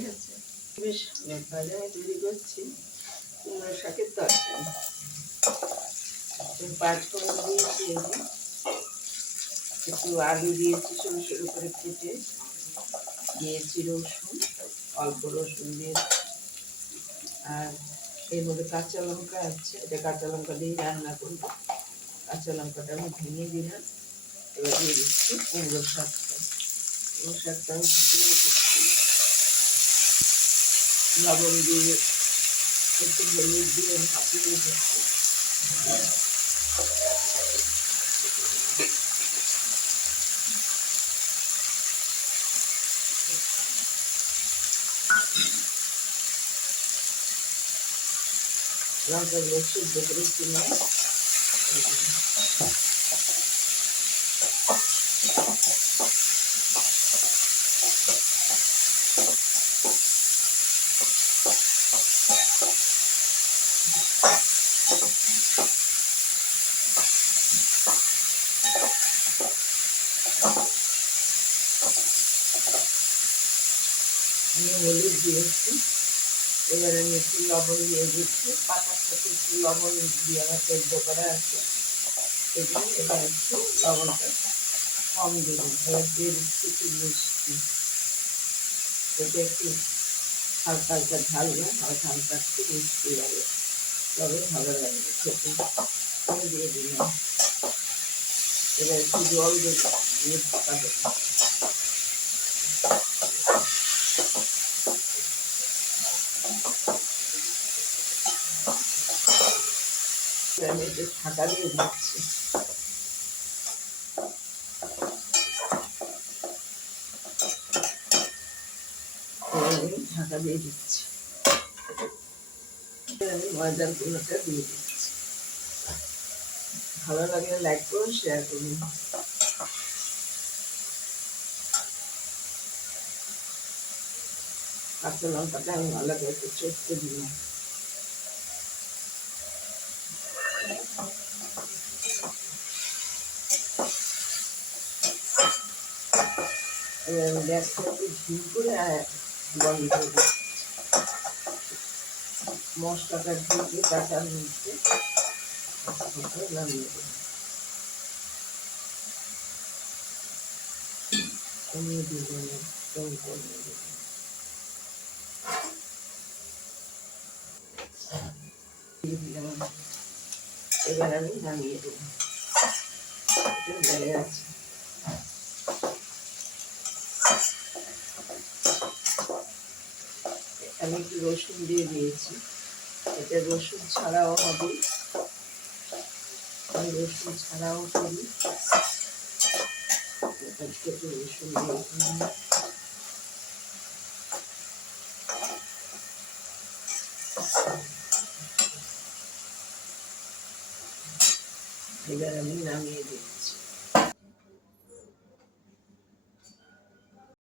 হয়ে গেছে। বেশ ভাজা তৈরি করছি কুমড়ো শাকের তরকারি। পাঁচফোড়ন দিয়েছি, একটু আলু দিয়েছি সরু সরু করে কেটে, দিয়েছি রসুন, অল্প রসুন দিয়েছি, আর এর মধ্যে কাঁচা লঙ্কা আছে, এটা কাঁচা লঙ্কা দিয়ে রান্না করবো। কাঁচা লঙ্কাটা আমি ভেঙে দিলাম। এবার দিয়ে দিচ্ছি কুমড়ো শাকটা। কুমড়ো শাকটা আমি ফুটিয়ে রেখেছি, লবণ দিয়ে একটু হলুদ দিয়ে ভাপিয়ে রেখেছি। লঙ্কাগুলো সিদ্ধ করে কিনে হলুদ দিয়েছি। এবার আমি একটু লবণ দিয়ে দিচ্ছি, পাতার সাথে একটু লবণ দিয়ে আমার সেদ্ধ করা আছে, এবার এবার একটু লবণটা কম দেবো। এবার দিয়ে দিচ্ছি একটু মিষ্টি, এটা একটু হালকা হালকা ঢালবে, হালকা হালকা একটু মিষ্টি হবে, তবে ভালো লাগবে খেতে। আমি দিয়ে দিলাম। এবার একটু জল দেবো, দিয়ে ঢাকা দেবো। আমি একটু ঢাকা দিয়ে দিচ্ছি। আমি ঢাকা দিয়ে দিচ্ছি। আমি ময়দার গুঁড়োটা দিয়ে দিচ্ছি। ভালো লাগলে লাইক করুন, শেয়ার করুন। কাঁচা লঙ্কাটা আমি ভালো করে একটু চটকে দিলাম। এবার আমি গ্যাসটা একটু ঝিল করে বন্ধ করে দিচ্ছি। মশলাটা ঢুকে কাঁচার মধ্যে নামিয়ে দেবো। কমিয়ে দিলাম, একদম কমিয়ে দিলাম। এবার আমি নামিয়ে দেবো। এটা হয়ে গেছে। আমি একটু রসুন দিয়ে দিয়েছি, এটা রসুন ছাড়াও হবে, আমি রসুন ছাড়াও করি। একটু রসুন দিয়ে এবার আমি নামিয়ে দিচ্ছি।